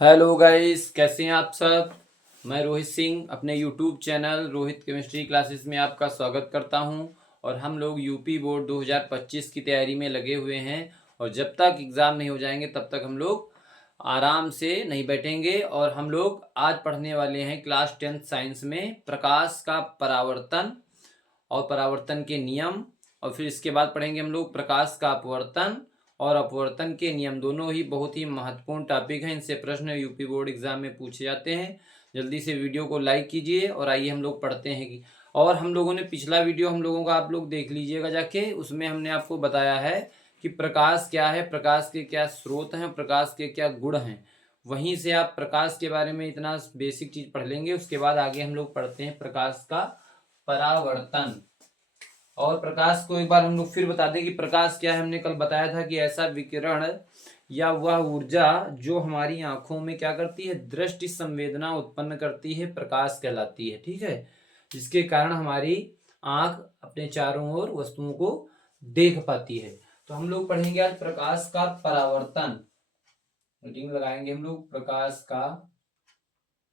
Hello guys, कैसे हैं आप सब। मैं रोहित सिंह अपने YouTube channel Rohit chemistry classes में आपका स्वागत करता हूं। और हम लोग यूपी बोर्ड 2025 की तैयारी में लगे हुए हैं। और जब तक एग्ज़ाम नहीं हो जाएंगे तब तक हम लोग आराम से नहीं बैठेंगे। और हम लोग आज पढ़ने वाले हैं क्लास 10th साइंस में प्रकाश का परावर्तन और परावर्तन के नियम। और फिर इसके बाद पढ़ेंगे हम लोग प्रकाश का अपवर्तन और अपवर्तन के नियम। दोनों ही बहुत ही महत्वपूर्ण टॉपिक हैं, इनसे प्रश्न यूपी बोर्ड एग्जाम में पूछे जाते हैं। जल्दी से वीडियो को लाइक कीजिए और आइए हम लोग पढ़ते हैं कि और हम लोगों ने पिछला वीडियो हम लोगों का आप लोग देख लीजिएगा जाके, उसमें हमने आपको बताया है कि प्रकाश क्या है, प्रकाश के क्या स्रोत हैं, प्रकाश के क्या गुण हैं। वहीं से आप प्रकाश के बारे में इतना बेसिक चीज पढ़ लेंगे। उसके बाद आगे हम लोग पढ़ते हैं प्रकाश का परावर्तन। और प्रकाश को एक बार हम लोग फिर बता दें कि प्रकाश क्या है। हमने कल बताया था कि ऐसा विकिरण या वह ऊर्जा जो हमारी आंखों में क्या करती है, दृष्टि संवेदना उत्पन्न करती है, प्रकाश कहलाती है। ठीक है, जिसके कारण हमारी आंख अपने चारों ओर वस्तुओं को देख पाती है। तो हम लोग पढ़ेंगे आज प्रकाश का परावर्तन। रीडिंग लगाएंगे हम लोग प्रकाश का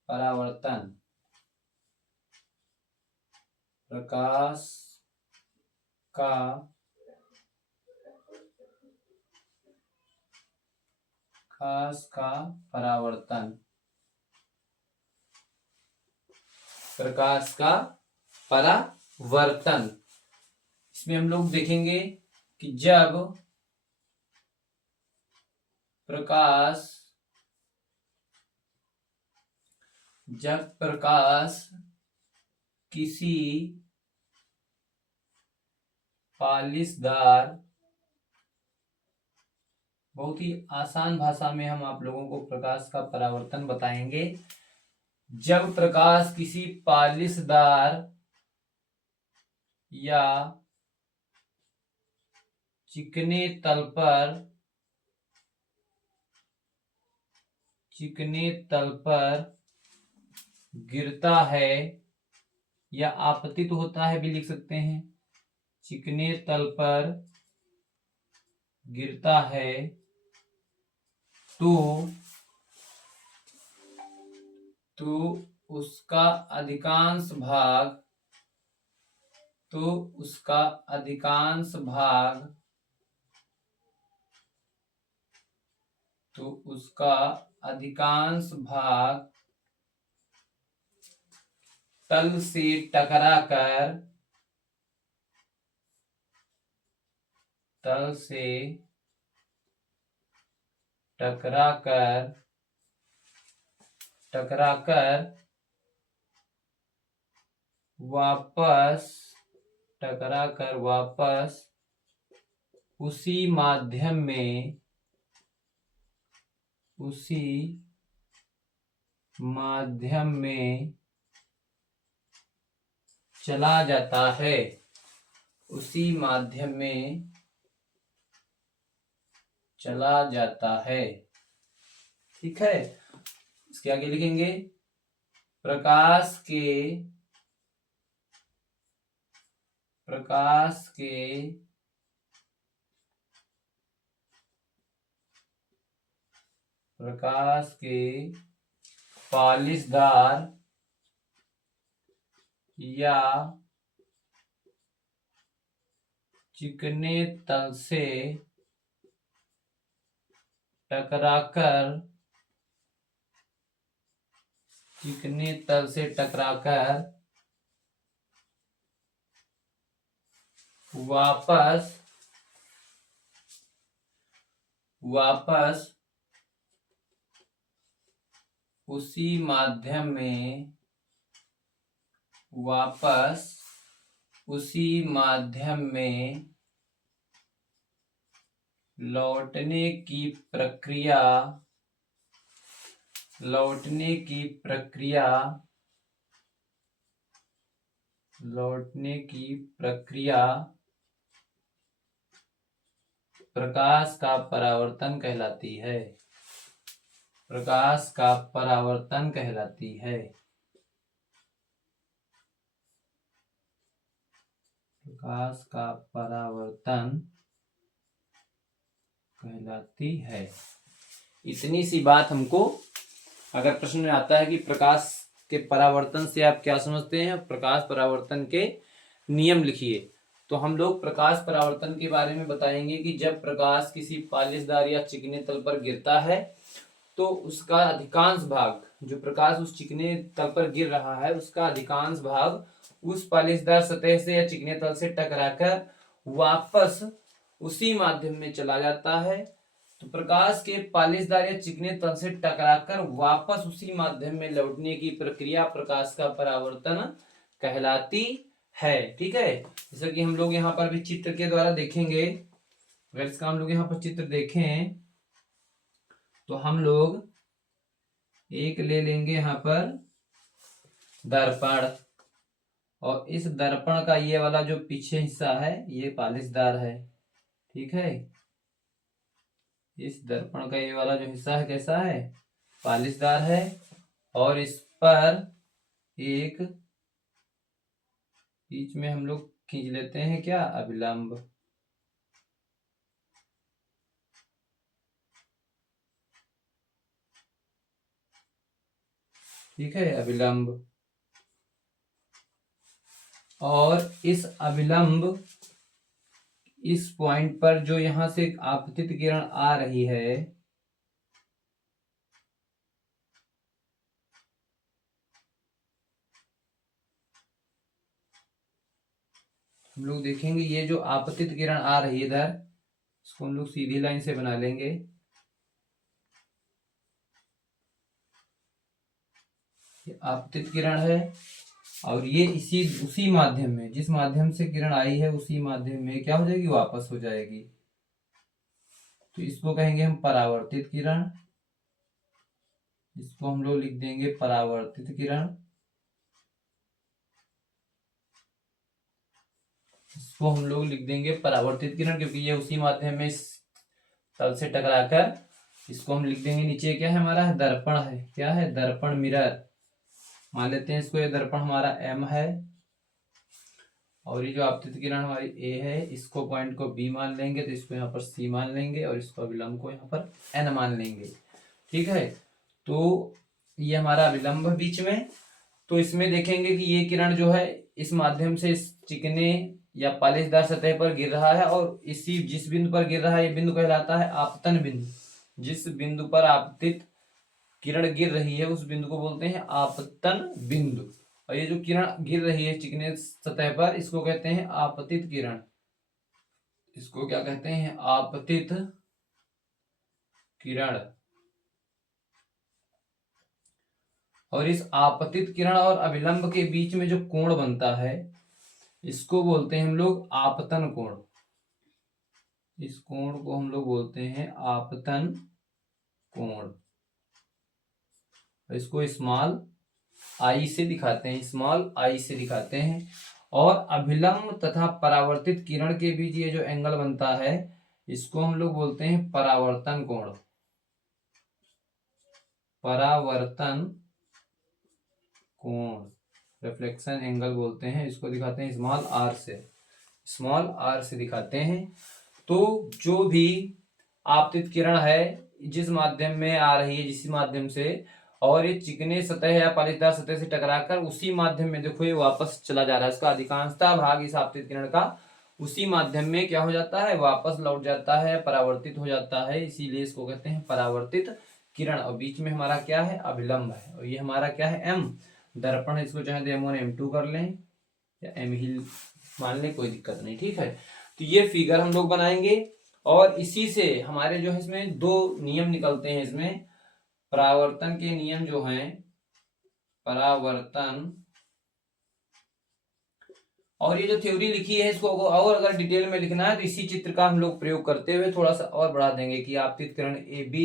परावर्तन। प्रकाश का प्रकाश का परावर्तन। प्रकाश का परावर्तन, इसमें हम लोग देखेंगे कि प्रकाश जब प्रकाश किसी पालिशदार, बहुत ही आसान भाषा में हम आप लोगों को प्रकाश का परावर्तन बताएंगे। जब प्रकाश किसी पालिशदार या चिकने तल पर गिरता है, या आपतित होता है भी लिख सकते हैं। चिकने तल पर गिरता है तो उसका अधिकांश भाग तल से टकराकर वापस उसी माध्यम में चला जाता है। उसी माध्यम में चला जाता है। ठीक है, इसके आगे लिखेंगे प्रकाश के पालिशदार या चिकने तल से टकराकर वापस उसी माध्यम में लौटने की प्रक्रिया प्रकाश का परावर्तन कहलाती है। प्रकाश का परावर्तन कहलाती है। प्रकाश का परावर्तन कहलाती है। इतनी सी बात हमको अगर प्रश्न में आता है कि प्रकाश के परावर्तन से आप क्या समझते हैं, प्रकाश परावर्तन के नियम लिखिए, तो हम लोग प्रकाश परावर्तन के बारे में बताएंगे कि जब प्रकाश किसी पालिशदार या चिकने तल पर गिरता है तो उसका अधिकांश भाग, जो प्रकाश उस चिकने तल पर गिर रहा है उसका अधिकांश भाग उस पालिशदार सतह से या चिकने तल से टकराकर वापस उसी माध्यम में चला जाता है। तो प्रकाश के पालिशदार या चिकने तल से टकराकर वापस उसी माध्यम में लौटने की प्रक्रिया प्रकाश का परावर्तन कहलाती है। ठीक है, जैसा कि हम लोग यहाँ पर भी चित्र के द्वारा देखेंगे। अगर इसका हम लोग यहाँ पर चित्र देखें तो हम लोग एक ले लेंगे यहाँ पर दर्पण, और इस दर्पण का ये वाला जो पीछे हिस्सा है ये पालिशदार है। ठीक है, इस दर्पण का ये वाला जो हिस्सा है कैसा है, पालिशदार है, और इस पर एक बीच में हम लोग खींच लेते हैं क्या, अभिलंब। ठीक है, अभिलंब, और इस अभिलंब इस पॉइंट पर जो यहां से आपतित किरण आ रही है, हम लोग देखेंगे ये जो आपतित किरण आ रही है इधर, इसको हम लोग सीधी लाइन से बना लेंगे। ये आपतित किरण है, और ये इसी उसी माध्यम में, जिस माध्यम से किरण आई है उसी माध्यम में क्या हो जाएगी, वापस हो जाएगी। तो इसको कहेंगे हम परावर्तित किरण, इसको हम लोग लिख देंगे परावर्तित किरण, इसको हम लोग लिख देंगे परावर्तित किरण, क्योंकि ये उसी माध्यम में इस तल से टकराकर, इसको हम लिख देंगे नीचे क्या है हमारा, दर्पण है, क्या है, दर्पण, मिरर मान लेते हैं इसको। ये दर्पण हमारा M है, और ये जो आपतित किरण हमारी A है, इसको पॉइंट को B मान लेंगे, तो इसको यहाँ पर C मान लेंगे, और इसको अभिलंब को यहाँ पर N मान लेंगे। ठीक है, तो ये हमारा अभिलंब है बीच में। तो इसमें देखेंगे कि ये किरण जो है इस माध्यम से इस चिकने या पालिशदार सतह पर गिर रहा है, और इसी जिस बिंदु पर गिर रहा है ये बिंदु कहलाता है आपतन बिंदु। जिस बिंदु पर आपतित किरण गिर रही है उस बिंदु को बोलते हैं आपतन बिंदु, और ये जो किरण गिर रही है चिकने सतह पर इसको कहते हैं आपतित किरण। इसको क्या कहते हैं, आपतित किरण। और इस आपतित किरण और अभिलंब के बीच में जो कोण बनता है इसको बोलते हैं हम लोग आपतन कोण। इस कोण को हम लोग बोलते हैं आपतन कोण। इसको स्मॉल आई से दिखाते हैं, स्मॉल आई से दिखाते हैं। और अभिलंब तथा परावर्तित किरण के बीच ये जो एंगल बनता है इसको हम लोग बोलते हैं परावर्तन कोण। परावर्तन कोण, रिफ्लेक्शन एंगल बोलते हैं इसको, दिखाते हैं स्मॉल आर से, स्मॉल आर से दिखाते हैं। तो जो भी आपतित किरण है जिस माध्यम में आ रही है, जिस माध्यम से, और ये चिकने सतह या पालिशदार सतह से टकराकर उसी माध्यम में देखो ये वापस चला जा रहा है, इसका अधिकांशता भाग इस आपतित किरण का उसी माध्यम में क्या हो जाता है, वापस लौट जाता है, परावर्तित हो जाता है, इसीलिए इसको कहते हैं परावर्तित किरण। और बीच में हमारा क्या है, अभिलंब है, और ये हमारा क्या है, M दर्पण है। इसको चाहे तो M1 M2 कर लें या M ही मान लें, कोई दिक्कत नहीं। ठीक है, तो ये फिगर हम लोग बनाएंगे, और इसी से हमारे जो है इसमें दो नियम निकलते हैं। इसमें परावर्तन के नियम जो हैं, परावर्तन, और ये जो थ्योरी लिखी है इसको और अगर डिटेल में लिखना है तो इसी चित्र का हम लोग प्रयोग करते हुए थोड़ा सा और बढ़ा देंगे कि आपतित किरण AB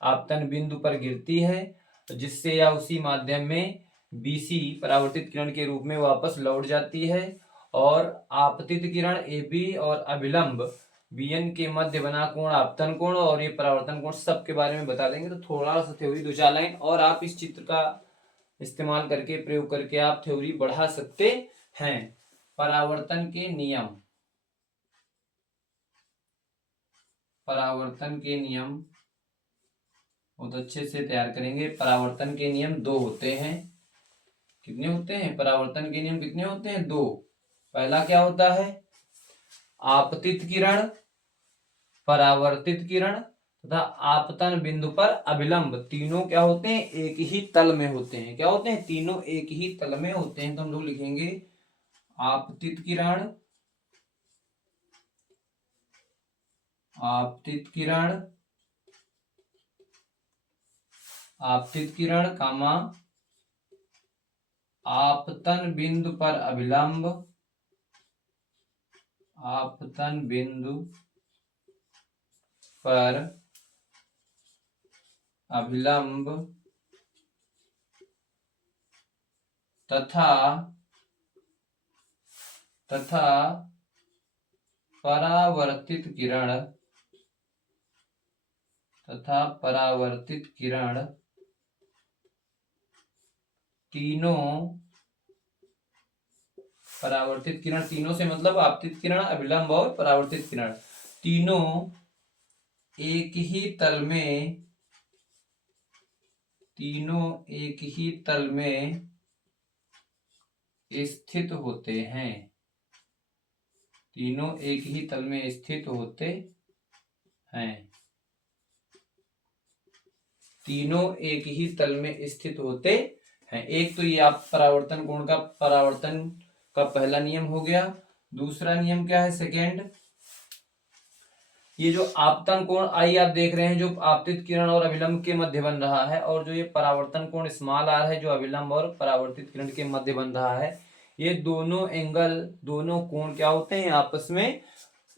आपतन बिंदु पर गिरती है, जिससे या उसी माध्यम में BC परावर्तित किरण के रूप में वापस लौट जाती है, और आपतित किरण AB और अभिलंब BN के मध्य बना कोण आपतन कोण, और ये परावर्तन कोण सबके बारे में बता देंगे। तो थोड़ा सा थ्योरी 2-4 लाइन और आप इस चित्र का इस्तेमाल करके, प्रयोग करके आप थ्योरी बढ़ा सकते हैं। परावर्तन के नियम, परावर्तन के नियम, बहुत अच्छे से तैयार करेंगे। परावर्तन के नियम दो होते हैं। कितने होते हैं? परावर्तन के नियम कितने होते हैं? दो। पहला क्या होता है? आपतित किरण, परावर्तित किरण तथा आपतन बिंदु पर अभिलंब, तीनों क्या होते हैं? एक ही तल में होते हैं। क्या होते हैं? तीनों एक ही तल में होते हैं। तो हम लोग लिखेंगे आपतित किरण, आपतित किरण, आपतित किरण कामा आपतन बिंदु पर अभिलंब, आपतन बिंदु पर अभिलंब तथा परावर्तित किरण, तथा परावर्तित किरण तीनों, परावर्तित किरण तीनों से मतलब आपतित किरण, अभिलंब और परावर्तित किरण तीनों एक ही तल में, तीनों एक ही तल में स्थित होते हैं। तीनों एक ही तल में स्थित होते हैं। तीनों एक ही तल में स्थित होते हैं। एक तो ये आप परावर्तन कोण का, परावर्तन का पहला नियम हो गया। दूसरा नियम क्या है? सेकेंड, ये जो आपतन कोण आई आप देख रहे हैं, जो आपतित किरण और अभिलंब के मध्य बन रहा है, और जो ये परावर्तन कोण स्मॉल आर है, जो अभिलंब और परावर्तित किरण के मध्य बन रहा है, ये दोनों एंगल, दोनों कोण क्या होते हैं? आपस में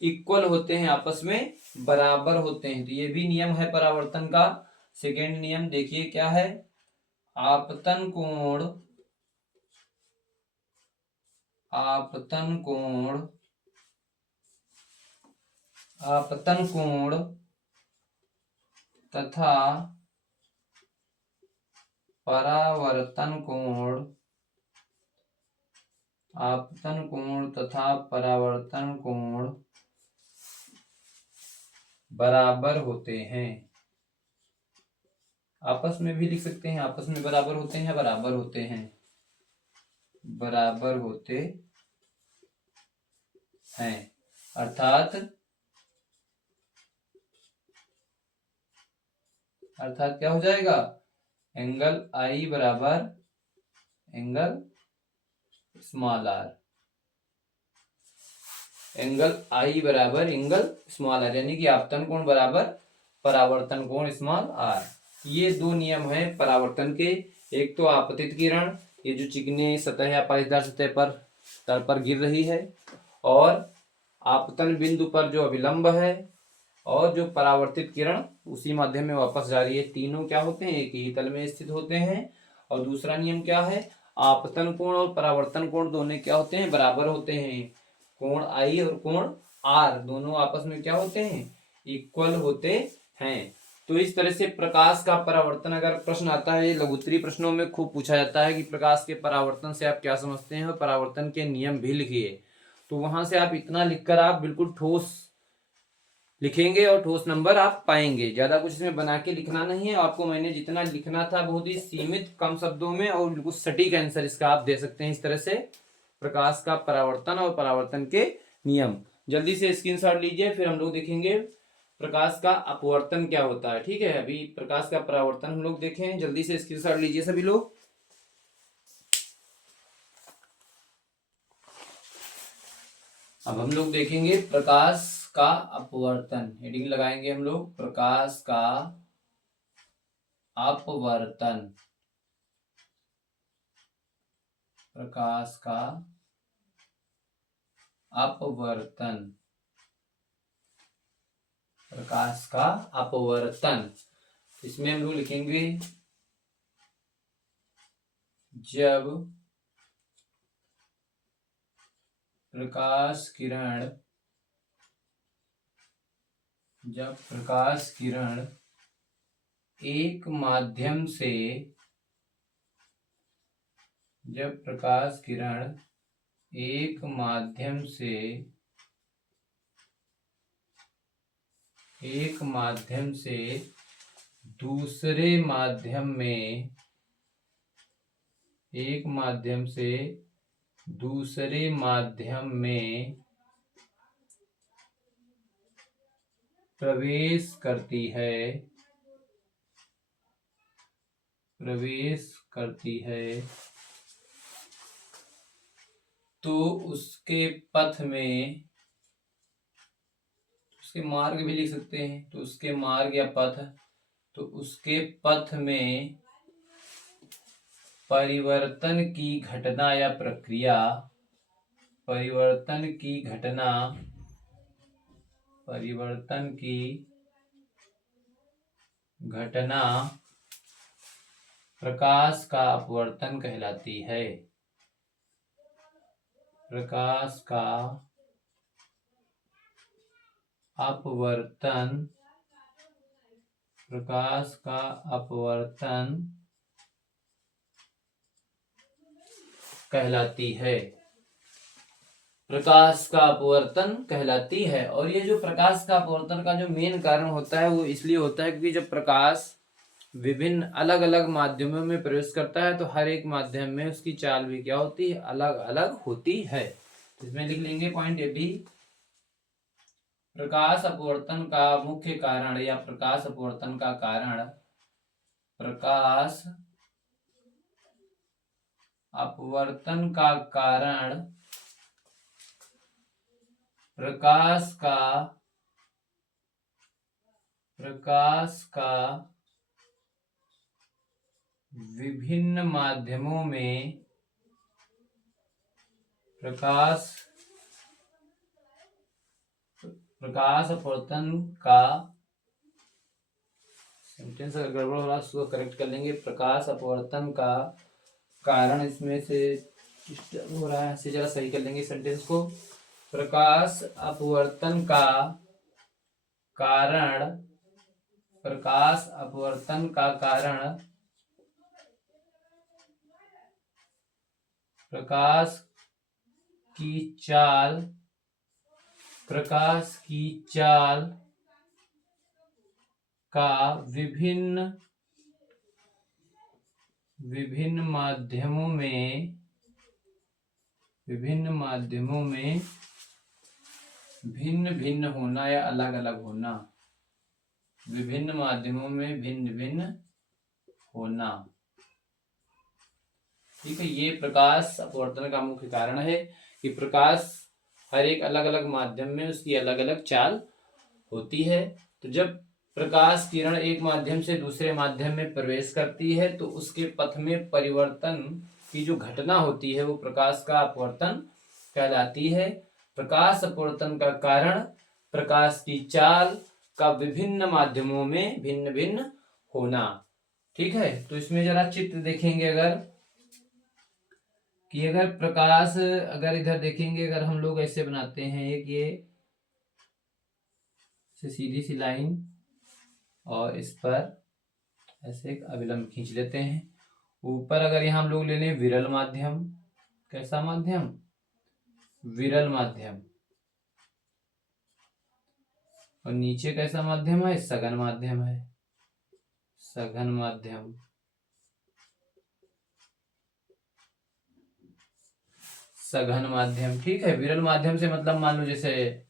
इक्वल होते हैं, आपस में बराबर होते हैं। तो ये भी नियम है परावर्तन का। सेकेंड नियम देखिए क्या है? आपतन कोण, आपतन कोण, आपतन कोण तथा परावर्तन कोण, आपतन कोण तथा परावर्तन कोण बराबर होते हैं। आपस में भी लिख सकते हैं, आपस में बराबर होते हैं, बराबर होते हैं, बराबर होते हैं। अर्थात क्या हो जाएगा? एंगल आई बराबर एंगल स्मॉल आर, एंगल आई बराबर एंगल स्मॉल आर, यानी कि आपतन कोण बराबर परावर्तन कोण स्मॉल आर। ये दो नियम है परावर्तन के। एक तो आपतित किरण, ये जो चिकनी सतह या पाइपदार सतह पर तल पर गिर रही है, और आपतन बिंदु पर जो अभिलंब है, और जो परावर्तित किरण उसी माध्यम में वापस जा रही है, तीनों क्या होते हैं? एक ही तल में स्थित होते हैं। और दूसरा नियम क्या है? आपतन कोण और परावर्तन कोण दोनों क्या होते हैं? बराबर होते हैं। कोण आई और कोण आर दोनों आपस में क्या होते हैं? इक्वल होते हैं। तो इस तरह से प्रकाश का परावर्तन, अगर प्रश्न आता है, लघुत्तरी प्रश्नों में खूब पूछा जाता है कि प्रकाश के परावर्तन से आप क्या समझते हैं, और परावर्तन के नियम भी लिखिए। तो वहां से आप इतना लिखकर आप बिल्कुल ठोस लिखेंगे और ठोस नंबर आप पाएंगे। ज्यादा कुछ इसमें बना के लिखना नहीं है। आपको मैंने जितना लिखना था बहुत ही सीमित कम शब्दों में और बिल्कुल सटीक आंसर इसका आप दे सकते हैं। इस तरह से प्रकाश का परावर्तन और परावर्तन के नियम। जल्दी से स्क्रीनशॉट लीजिए, फिर हम लोग देखेंगे प्रकाश का अपवर्तन क्या होता है। ठीक है, अभी प्रकाश का परावर्तन हम लोग देखें। जल्दी से स्क्रीनशॉट लीजिए सभी लोग। अब हम लोग देखेंगे प्रकाश का अपवर्तन। हेडिंग लगाएंगे हम लोग, प्रकाश का अपवर्तन, प्रकाश का अपवर्तन, प्रकाश का अपवर्तन। इसमें हम लोग लिखेंगे जब प्रकाश किरण, जब प्रकाश किरण एक माध्यम से, जब प्रकाश किरण एक माध्यम से, एक माध्यम से दूसरे माध्यम में, एक माध्यम से दूसरे माध्यम में प्रवेश करती है, तो उसके पथ में, उसके मार्ग भी लिख सकते हैं, तो उसके मार्ग या पथ, तो उसके पथ में परिवर्तन की घटना या प्रक्रिया, परिवर्तन की घटना प्रकाश का अपवर्तन कहलाती है। प्रकाश का अपवर्तन कहलाती है। प्रकाश का अपवर्तन कहलाती है। और ये जो प्रकाश का अपवर्तन का जो मेन कारण होता है वो इसलिए होता है क्योंकि जब प्रकाश विभिन्न अलग अलग माध्यमों में प्रवेश करता है तो हर एक माध्यम में उसकी चाल भी क्या होती है, अलग अलग होती है। इसमें लिख लेंगे पॉइंट ए बी, प्रकाश अपवर्तन का मुख्य कारण या प्रकाश अपवर्तन का कारण, प्रकाश अपवर्तन का कारण प्रकाश का विभिन्न माध्यमों में, प्रकाश अपवर्तन का, सेंटेंस अगर गड़बड़ हो रहा है उसको करेक्ट कर लेंगे। प्रकाश अपवर्तन का कारण, इसमें से डिस्टर्ब हो रहा है, ऐसे जरा सही कर लेंगे सेंटेंस को। प्रकाश अपवर्तन का कारण, प्रकाश अपवर्तन का कारण प्रकाश की चाल का विभिन्न माध्यमों में भिन्न भिन्न होना या अलग अलग होना, विभिन्न माध्यमों में भिन्न भिन्न होना। ठीक है, ये प्रकाश अपवर्तन का मुख्य कारण है कि प्रकाश हर एक अलग अलग माध्यम में उसकी अलग अलग चाल होती है। तो जब प्रकाश किरण एक माध्यम से दूसरे माध्यम में प्रवेश करती है तो उसके पथ में परिवर्तन की जो घटना होती है वो प्रकाश का अपवर्तन कहलाती है। प्रकाश अपवर्तन का कारण प्रकाश की चाल का विभिन्न माध्यमों में भिन्न भिन्न होना। ठीक है, तो इसमें जरा चित्र देखेंगे अगर, कि अगर प्रकाश, अगर इधर देखेंगे, अगर हम लोग ऐसे बनाते हैं एक ये सीधी सी लाइन और इस पर ऐसे एक अभिलंब खींच लेते हैं। ऊपर अगर यहाँ हम लोग ले लें विरल माध्यम, कैसा माध्यम, विरल माध्यम, और नीचे कैसा माध्यम है, सघन माध्यम है, सघन माध्यम। सघन माध्यम, ठीक है। विरल माध्यम से मतलब मान लो जैसे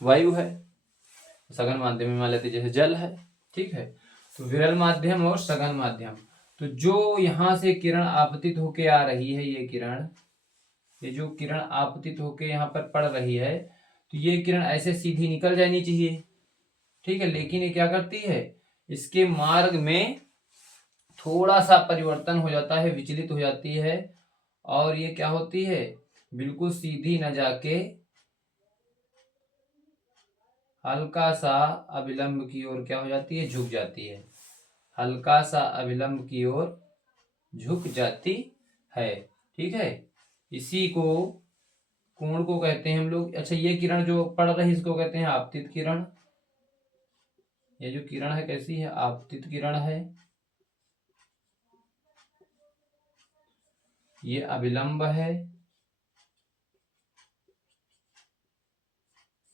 वायु है, सघन माध्यम में मान लेते जैसे जल है। ठीक है, तो विरल माध्यम और सघन माध्यम। तो जो यहाँ से किरण आपतित होके आ रही है, ये किरण, ये जो किरण आपतित होके यहाँ पर पड़ रही है, तो ये किरण ऐसे सीधी निकल जानी चाहिए। ठीक है, लेकिन ये क्या करती है, इसके मार्ग में थोड़ा सा परिवर्तन हो जाता है, विचलित हो जाती है, और ये क्या होती है, बिल्कुल सीधी न जाके हल्का सा अभिलंब की ओर क्या हो जाती है, झुक जाती है, हल्का सा अभिलंब की ओर झुक जाती है। ठीक है, इसी को, कोण को कहते हैं हम लोग। अच्छा, ये किरण जो पड़ रही है इसको कहते हैं आपतित किरण। ये जो किरण है कैसी है, आपतित किरण है। ये अभिलंब है,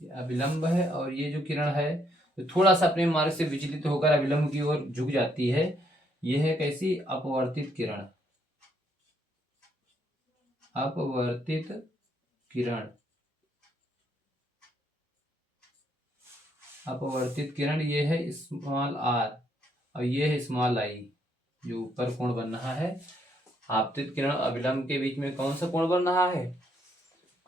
ये अभिलंब है, और ये जो किरण है तो थोड़ा सा अपने मार्ग से विचलित होकर अभिलंब की ओर झुक जाती है। यह है कैसी? अपवर्तित किरण। अपवर्तित किरण, अपवर्तित किरण ये है स्मॉल आर और ये है स्मॉल आई, जो ऊपर कोण बन रहा है। आपतित किरण अभिलंब के बीच में कौन सा कोण बन रहा है?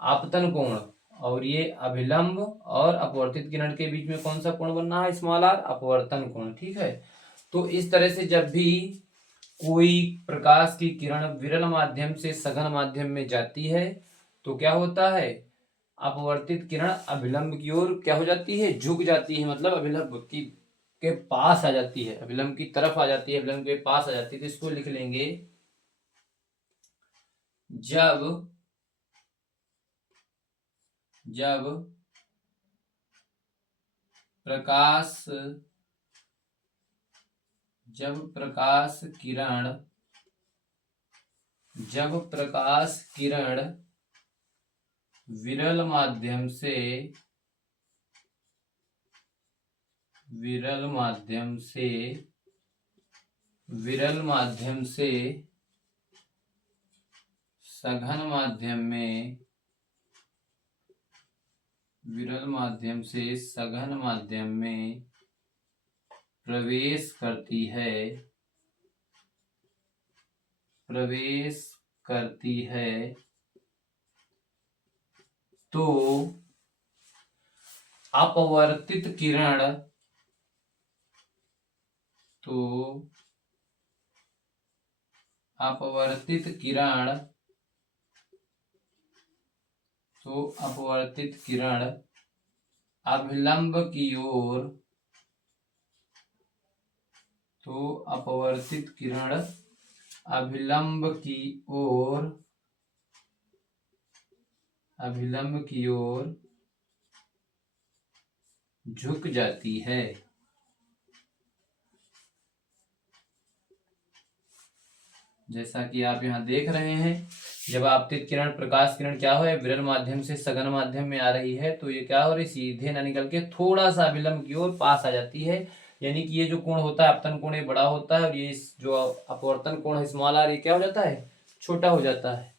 आपतन कोण। और ये अभिलंब और अपवर्तित किरण के बीच में कौन सा कोण बन रहा है? स्मॉल आर, अपवर्तन कोण। ठीक है, तो इस तरह से जब भी कोई प्रकाश की किरण विरल माध्यम से सघन माध्यम में जाती है तो क्या होता है? अपवर्तित किरण अभिलंब की ओर क्या हो जाती है? झुक जाती है, मतलब अभिलंब की के पास आ जाती है, अभिलंब की तरफ आ जाती है, अभिलंब के पास आ जाती है। तो इसको लिख लेंगे, जब जब प्रकाश किरण विरल माध्यम से सघन माध्यम में प्रवेश करती है तो अपवर्तित किरण अभिलंब की ओर झुक जाती है। जैसा कि आप यहाँ देख रहे हैं, जब आपतित किरण प्रकाश किरण क्या हो, विरल माध्यम से सघन माध्यम में आ रही है तो ये क्या हो रही? सीधे ना निकल के थोड़ा सा अभिलंब की ओर पास आ जाती है। यानी कि ये जो कोण होता है आपतन कोण, ये बड़ा होता है और ये जो अपवर्तन कोण है स्मॉल आर, ये क्या हो जाता है? छोटा हो जाता है,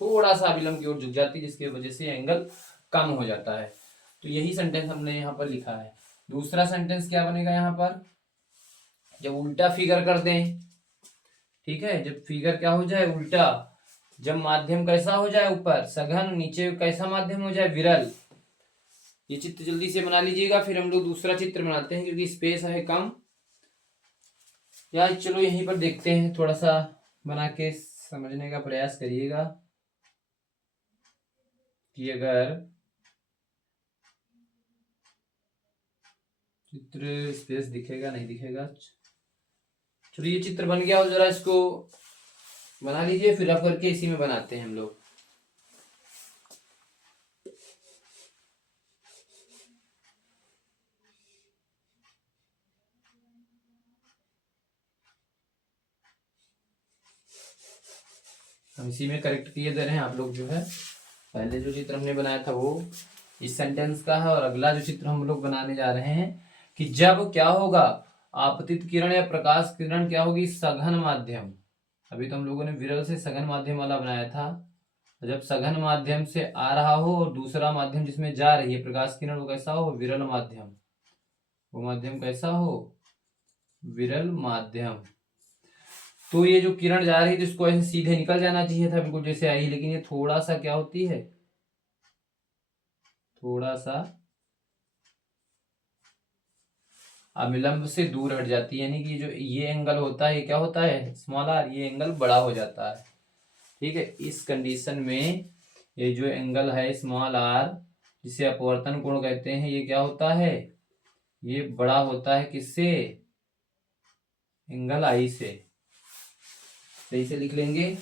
थोड़ा सा अभिलंब की ओर झुक जाती है, जिसकी वजह से एंगल कम हो जाता है। तो यही सेंटेंस हमने यहाँ पर लिखा है। दूसरा सेंटेंस क्या बनेगा यहाँ पर? जब उल्टा फिगर कर दें, ठीक है, जब फिगर क्या हो जाए? उल्टा। जब माध्यम कैसा हो जाए? ऊपर सघन, नीचे कैसा माध्यम हो जाए? विरल। ये चित्र जल्दी से बना लीजिएगा, फिर हम लोग दूसरा चित्र बनाते हैं क्योंकि स्पेस है कम। यार चलो यहीं पर देखते हैं, थोड़ा सा बना के समझने का प्रयास करिएगा कि अगर चित्र स्पेस दिखेगा नहीं दिखेगा। चलो ये चित्र बन गया, और जरा इसको बना लीजिए, फिर रफ करके इसी में बनाते हैं हम लोग। हम इसी में करेक्ट किए दे रहे हैं। आप लोग जो है पहले जो चित्र हमने बनाया था वो इस सेंटेंस का है, और अगला जो चित्र हम लोग बनाने जा रहे हैं कि जब क्या होगा? आपतित किरण या प्रकाश किरण क्या होगी? सघन माध्यम। अभी तो हम लोगों ने विरल से सघन माध्यम वाला बनाया था। जब सघन माध्यम से आ रहा हो और दूसरा माध्यम जिसमें जा रही है प्रकाश किरण, वो कैसा हो? विरल माध्यम। वो माध्यम कैसा हो? विरल माध्यम। तो ये जो किरण जा रही थी इसको ऐसे सीधे निकल जाना चाहिए था, बिल्कुल जैसे आई, लेकिन ये थोड़ा सा क्या होती है? थोड़ा सा अभिलंब से दूर हट जाती है। यानी कि जो ये एंगल होता है, ये क्या होता है? Small are. ये एंगल बड़ा हो जाता है। ठीक है, इस कंडीशन में ये जो एंगल है स्मॉल आर, जिसे अपवर्तन कोण कहते हैं, ये क्या होता है? ये बड़ा होता है किससे? एंगल आई से। सही से लिख लेंगे,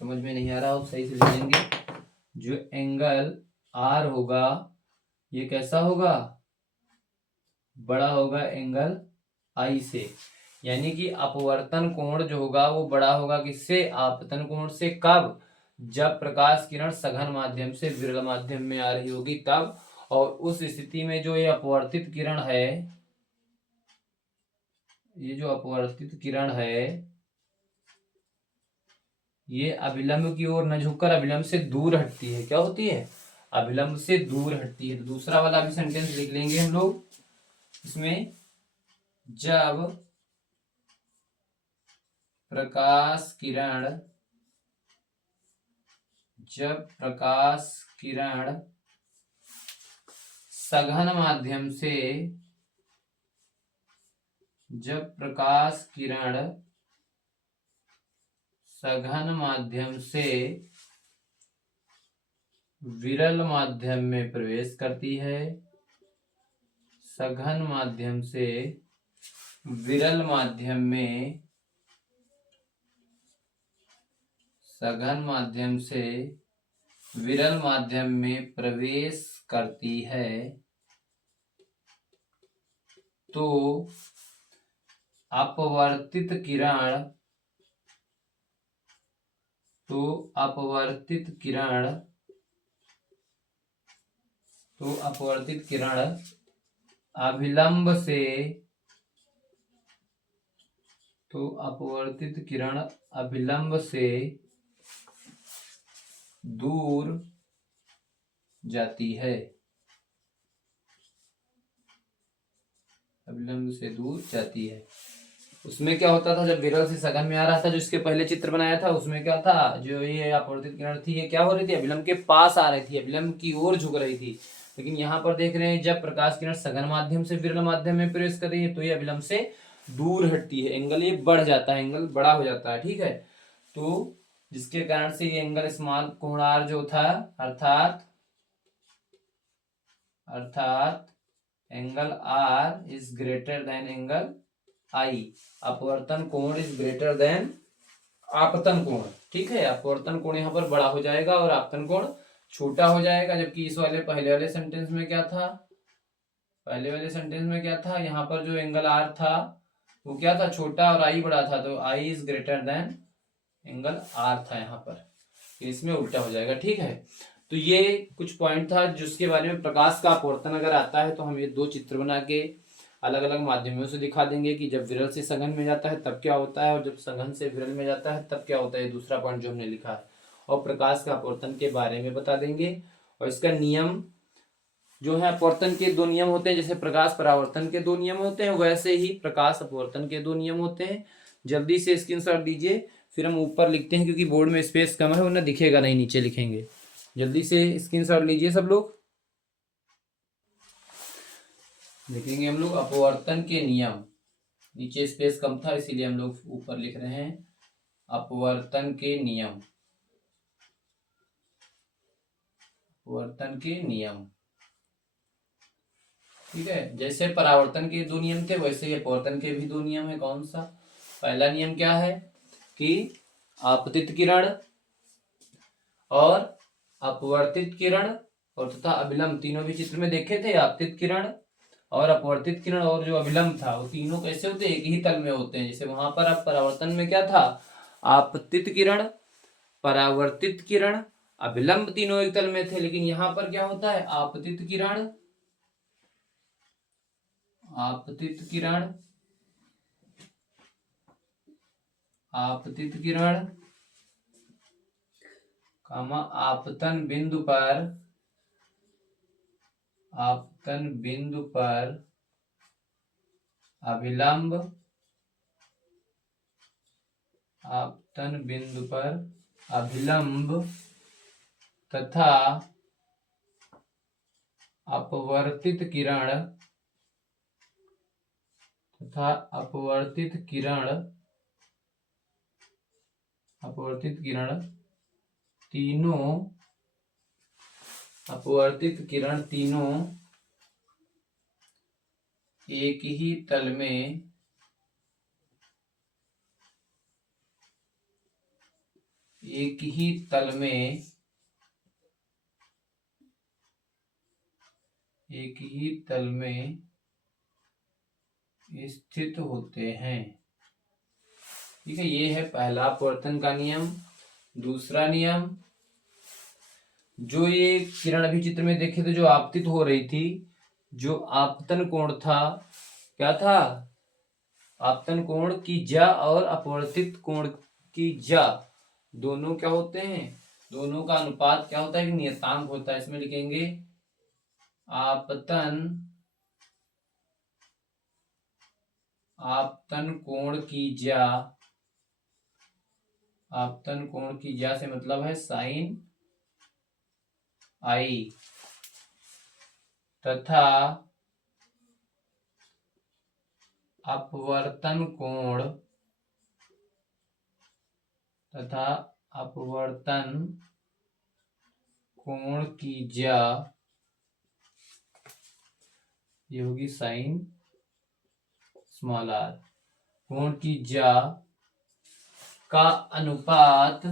समझ में नहीं आ रहा हो सही से लिख लेंगे। जो एंगल आर होगा ये कैसा होगा? बड़ा होगा एंगल आई से। यानी कि अपवर्तन कोण जो होगा वो बड़ा होगा किससे? आपतन कोण से। कब? जब प्रकाश किरण सघन माध्यम से विरल माध्यम में आ रही होगी तब। और उस स्थिति में जो ये अपवर्तित किरण है, ये जो अपवर्तित किरण है ये अभिलंब की ओर न झुककर अभिलंब से दूर हटती है। क्या होती है? अभिलंब से दूर हटती है। तो दूसरा वाला भी सेंटेंस लिख लेंगे हम लोग इसमें, जब प्रकाश किरण सघन माध्यम से सघन माध्यम से विरल माध्यम में प्रवेश करती है, सघन माध्यम से विरल माध्यम में प्रवेश करती है, तो अपवर्तित किरण अभिलंब से दूर जाती है। उसमें क्या होता था, जब विरल से सघन में आ रहा था, जो इसके पहले चित्र बनाया था उसमें क्या था, जो ये अपवर्तित किरण थी ये क्या हो रही थी, अभिलंब के पास आ रही थी, अभिलंब की ओर झुक रही थी। लेकिन यहाँ पर देख रहे हैं जब प्रकाश किरण सघन माध्यम से विरल माध्यम में प्रवेश कर रही है तो ये अभिलंब से दूर हटती है, एंगल ये बढ़ जाता है, एंगल बड़ा हो जाता है। ठीक है, तो जिसके कारण से ये एंगल स्मॉल कोणार जो था, अर्थात angle R is greater than angle I, अपवर्तन कोण इज ग्रेटर देन आपतन कोण। ठीक है, अपवर्तन कोण यहाँ पर बड़ा हो जाएगा और आपतन कोण छोटा हो जाएगा। जबकि इस पहले वाले सेंटेंस में क्या था, यहाँ पर जो एंगल आर था वो क्या था, छोटा, और आई बड़ा था, तो I is greater than angle R था यहाँ पर, इसमें उल्टा हो जाएगा। ठीक है, तो ये कुछ पॉइंट था जिसके बारे में, प्रकाश का अपवर्तन अगर आता है तो हम ये दो चित्र बना के अलग अलग माध्यमों से दिखा देंगे कि जब विरल से सघन में जाता है तब क्या होता है, और जब सघन से विरल में जाता है तब क्या होता है, दूसरा पॉइंट जो हमने लिखा है। और प्रकाश का अपवर्तन के बारे में बता देंगे, और इसका नियम जो है, अपवर्तन के दो नियम होते हैं, जैसे प्रकाश परावर्तन के दो नियम होते हैं वैसे ही प्रकाश अपवर्तन के दो नियम होते हैं। जल्दी से स्क्रीनशॉट दीजिए, फिर हम ऊपर लिखते हैं क्योंकि बोर्ड में स्पेस कम है वरना दिखेगा नहीं, नीचे लिखेंगे। जल्दी से स्क्रीनशॉट लीजिए सब लोग, लिखेंगे हम लोग अपवर्तन के नियम, नीचे स्पेस कम था इसीलिए हम लोग ऊपर लिख रहे हैं अपवर्तन के नियम, अपवर्तन के नियम। ठीक है, जैसे परावर्तन के दो नियम थे वैसे ही अपवर्तन के भी दो नियम है। कौन सा? पहला नियम क्या है कि आपतित किरण और अपवर्तित किरण और तथा अभिलंब, तीनों भी चित्र में देखे थे, आपतित किरण और अपवर्तित किरण और जो अभिलंब था वो तीनों कैसे होते हैं, एक ही तल में होते हैं। जैसे वहां पर अब परावर्तन में क्या था, आपतित किरण, परावर्तित किरण, अभिलंब तीनों एक तल में थे, लेकिन यहाँ पर क्या होता है, आपतित किरण आपतन बिंदु पर अभिलंब, तथा अपवर्तित किरण तीनों एक ही तल में स्थित होते हैं। ठीक है, ये है पहला अपवर्तन का नियम। दूसरा नियम, जो ये किरण अभी चित्र में देखे थे, जो आपतित हो रही थी, जो आपतन कोण था, क्या था? आपतन कोण की ज्या और अपवर्तित कोण की ज्या दोनों क्या होते हैं? दोनों का अनुपात क्या होता है? कि नियतांक होता है। इसमें लिखेंगे आपतन कोण की ज्या। आपतन कोण की ज्या से मतलब है साइन आई, तथा अपवर्तन कोण की ज्या ये होगी साइन स्मॉल आर। कोण की ज्या का अनुपात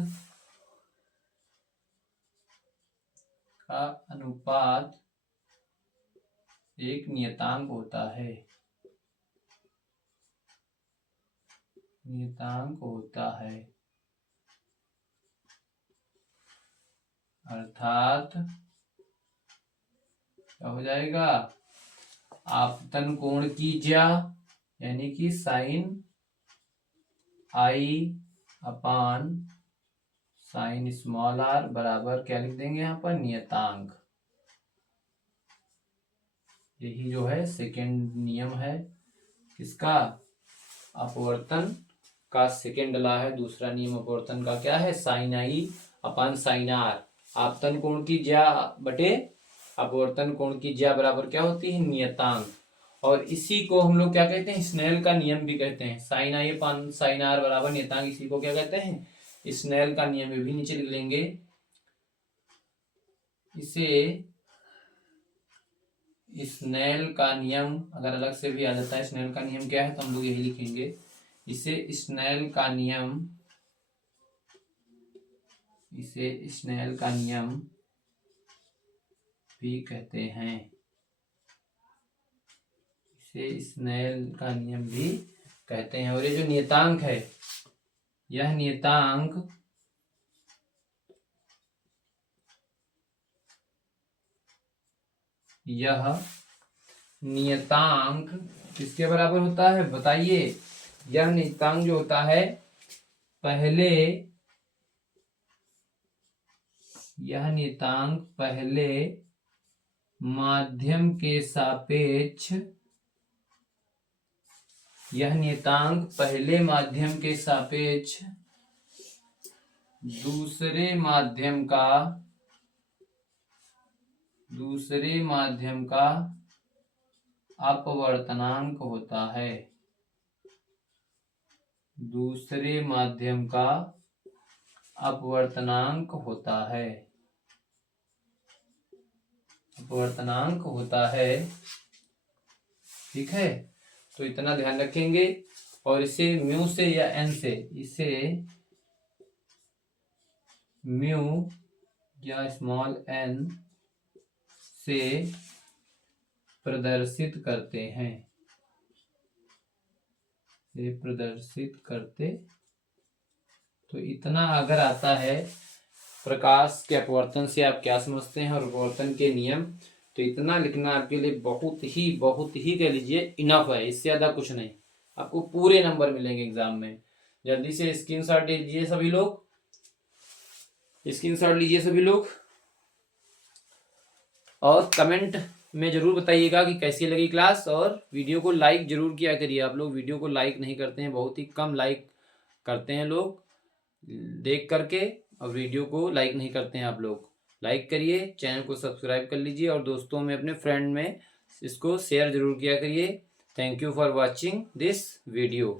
एक नियतांक होता है। अर्थात क्या हो जाएगा? आपतन कोण की ज्या यानी कि sine i upon sine small r बराबर क्या लिख देंगे यहाँ पर? नियतांक। यही जो है सेकेंड नियम है किसका? अपवर्तन का सेकेंड लॉ है। दूसरा नियम अपवर्तन का क्या है? Sine i upon sine r. आपतन कोण की ज्या बटे अपवर्तन कोण की ज्या बराबर क्या होती है? नियतांक। और इसी को हम लोग क्या कहते हैं? स्नेल का नियम भी कहते हैं। Sine i upon sine r बराबर नियतांक, इसी को क्या कहते हैं? स्नेल का नियम। भी नीचे लिख लेंगे इसे स्नेल का नियम। अगर अलग से भी आ जाता है स्नेल का नियम क्या है तो हम लोग यही लिखेंगे, इसे स्नेल का नियम भी कहते हैं। इसे स्नेल का नियम भी कहते हैं। और ये जो नियतांक है, यह नियतांक किसके बराबर होता है? बताइए। यह नियतांक जो होता है पहले माध्यम के सापेक्ष दूसरे माध्यम का अपवर्तनांक होता है। दूसरे माध्यम का अपवर्तनांक होता है। ठीक है, तो इतना ध्यान रखेंगे। और इसे म्यू से या एन से, इसे म्यू या स्मॉल एन से प्रदर्शित करते तो इतना अगर आता है प्रकाश के अपवर्तन से आप क्या समझते हैं और अपवर्तन के नियम, तो इतना लिखना आपके लिए बहुत ही कह लीजिए इनफ है। इससे ज्यादा कुछ नहीं, आपको पूरे नंबर मिलेंगे एग्जाम में। जल्दी से स्क्रीनशॉट लीजिए सभी लोग, और कमेंट में जरूर बताइएगा कि कैसी लगी क्लास। और वीडियो को लाइक जरूर किया करिए। आप लोग वीडियो को लाइक नहीं करते हैं, बहुत ही कम लाइक करते हैं लोग देख करके, और वीडियो को लाइक नहीं करते हैं। आप लोग लाइक करिए, चैनल को सब्सक्राइब कर लीजिए, और दोस्तों में अपने फ्रेंड में इसको शेयर जरूर किया करिए। Thank you for watching this video.